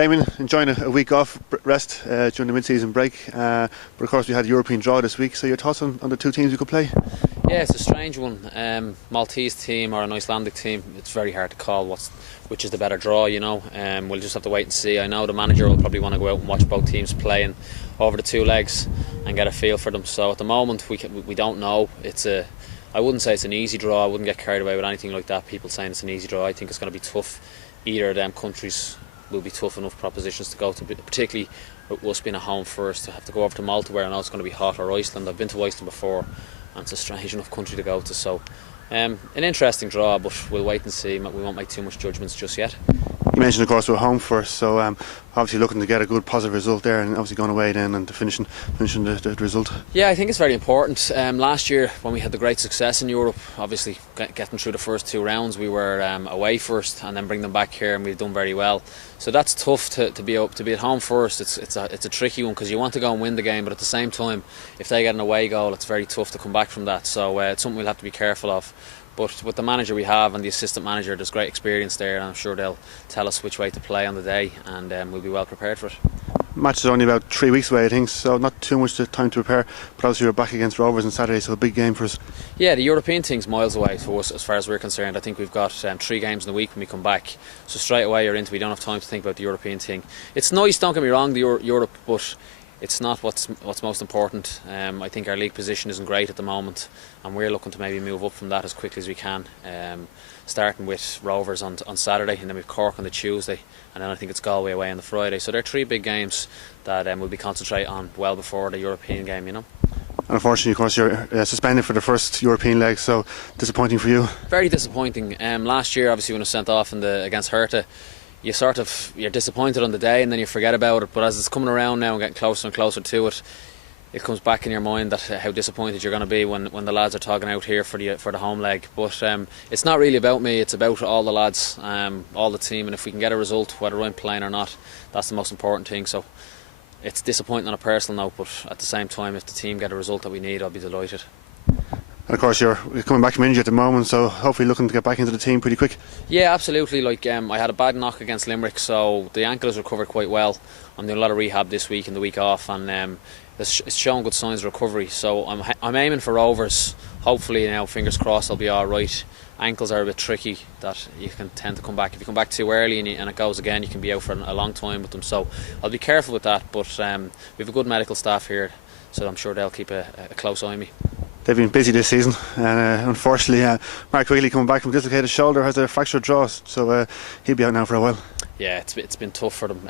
Damian, enjoying a week off, rest during the mid-season break, but of course we had a European draw this week, so your thoughts on the two teams we could play? Yeah, it's a strange one. Maltese team or an Icelandic team, it's very hard to call which is the better draw, you know. We'll just have to wait and see. I know the manager will probably want to go out and watch both teams playing over the two legs and get a feel for them. So at the moment we don't know. I wouldn't say it's an easy draw. I wouldn't get carried away with anything like that. People saying it's an easy draw. I think it's going to be tough. Either of them countries will be tough enough propositions to go to, particularly with us being a home first, to have to go over to Malta where I know it's going to be hot, or Iceland. I've been to Iceland before and it's a strange enough country to go to, so an interesting draw, but we'll wait and see. We won't make too much judgments just yet. You mentioned of course we're home first, so obviously looking to get a good positive result there, and obviously going away then and finishing the result. Yeah, I think it's very important. Last year when we had the great success in Europe, obviously getting through the first two rounds, we were away first and then bring them back here, and we've done very well. So that's tough to be at home first. It's a tricky one because you want to go and win the game, but at the same time, if they get an away goal, it's very tough to come back from that. So it's something we'll have to be careful of. But with the manager we have and the assistant manager, there's great experience there, and I'm sure they'll tell us which way to play on the day, and we'll be well prepared for it. Match is only about 3 weeks away, I think, so not too much time to prepare, but obviously we're back against Rovers on Saturday, so a big game for us. Yeah, the European thing's miles away for us as far as we're concerned. I think we've got 3 games in a week when we come back, so straight away you're into, we don't have time to think about the European thing. It's nice, don't get me wrong, the Europe, but it's not what's most important. I think our league position isn't great at the moment, and we're looking to maybe move up from that as quickly as we can. Starting with Rovers on Saturday, and then we've Cork on the Tuesday, and then I think it's Galway away on the Friday. So they're 3 big games that we'll be concentrating on well before the European game, you know. And unfortunately, of course, you're suspended for the first European leg, so disappointing for you. Very disappointing. Last year, obviously, when I was sent off against Hertha, you're disappointed on the day and then you forget about it, but as it's coming around now and getting closer and closer to it, it comes back in your mind that how disappointed you're going to be when the lads are togging out here for the home leg. But it's not really about me, it's about all the lads, all the team, and if we can get a result, whether I'm playing or not, that's the most important thing. So it's disappointing on a personal note, but at the same time, if the team get a result that we need, I'll be delighted. And of course you're coming back from injury at the moment, so hopefully looking to get back into the team pretty quick. Yeah, absolutely. Like I had a bad knock against Limerick, so the ankle has recovered quite well. I'm doing a lot of rehab this week and the week off, and it's showing good signs of recovery. So I'm aiming for Rovers. Hopefully now, fingers crossed, I'll be all right. Ankles are a bit tricky, that you can tend to come back. If you come back too early and it goes again, you can be out for a long time with them. So I'll be careful with that, but we have a good medical staff here, so I'm sure they'll keep a close eye on me. They've been busy this season, and unfortunately Mark Wigley coming back from dislocated shoulder has a fractured jaw, so he'll be out now for a while. Yeah, it's been tough for them.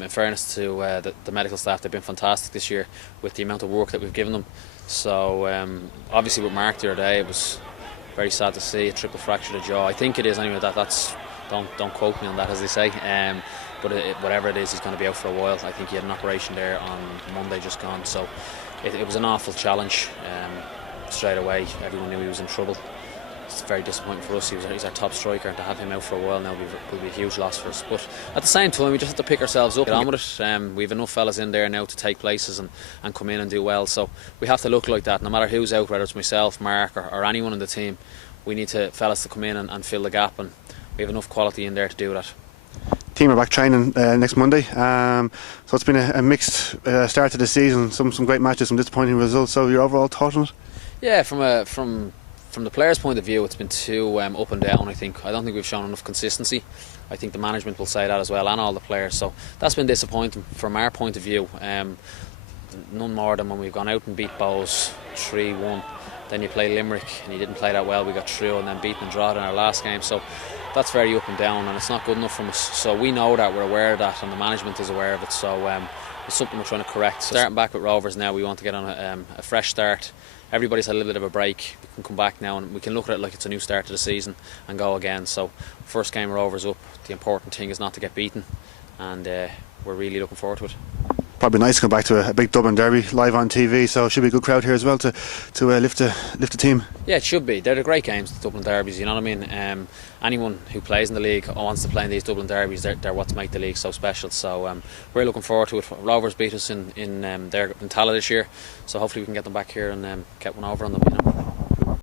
In fairness to the medical staff, they've been fantastic this year with the amount of work that we've given them. So obviously with Mark the other day, it was very sad to see a triple fracture of the jaw. I think it is anyway. That's don't quote me on that, as they say. But whatever it is, he's going to be out for a while. I think he had an operation there on Monday just gone, so it was an awful challenge. Straight away, everyone knew he was in trouble. It's very disappointing for us. He's our top striker, and to have him out for a while now will be a huge loss for us. But at the same time, we just have to pick ourselves up, get on with it. We have enough fellas in there now to take places and come in and do well. So we have to look like that. No matter who's out, whether it's myself, Mark, or anyone in the team, we need fellas to come in and fill the gap, and we have enough quality in there to do that. Team are back training next Monday, so it's been a mixed start to the season. Some great matches, some disappointing results. So your overall thought on it? Yeah, from the players' point of view, it's been too up and down. I don't think we've shown enough consistency. I think the management will say that as well, and all the players. So that's been disappointing from our point of view. None more than when we've gone out and beat Bows 3-1. Then you play Limerick and you didn't play that well. We got through and then beaten and drawn in our last game. So that's very up and down, and it's not good enough from us. So we know that, we're aware of that, and the management is aware of it. So it's something we're trying to correct. Starting back with Rovers now, we want to get on a fresh start. Everybody's had a little bit of a break. We can come back now and we can look at it like it's a new start to the season and go again. So first game Rovers up, the important thing is not to get beaten, and we're really looking forward to it. Probably nice to come back to a big Dublin derby live on TV, so it should be a good crowd here as well to lift the team. Yeah, it should be. They're the great games, the Dublin derbies, you know what I mean? Anyone who plays in the league or wants to play in these Dublin derbies, they're what make the league so special. So we're looking forward to it. Rovers beat us in Tallaght this year, so hopefully we can get them back here and get one over on them, you know.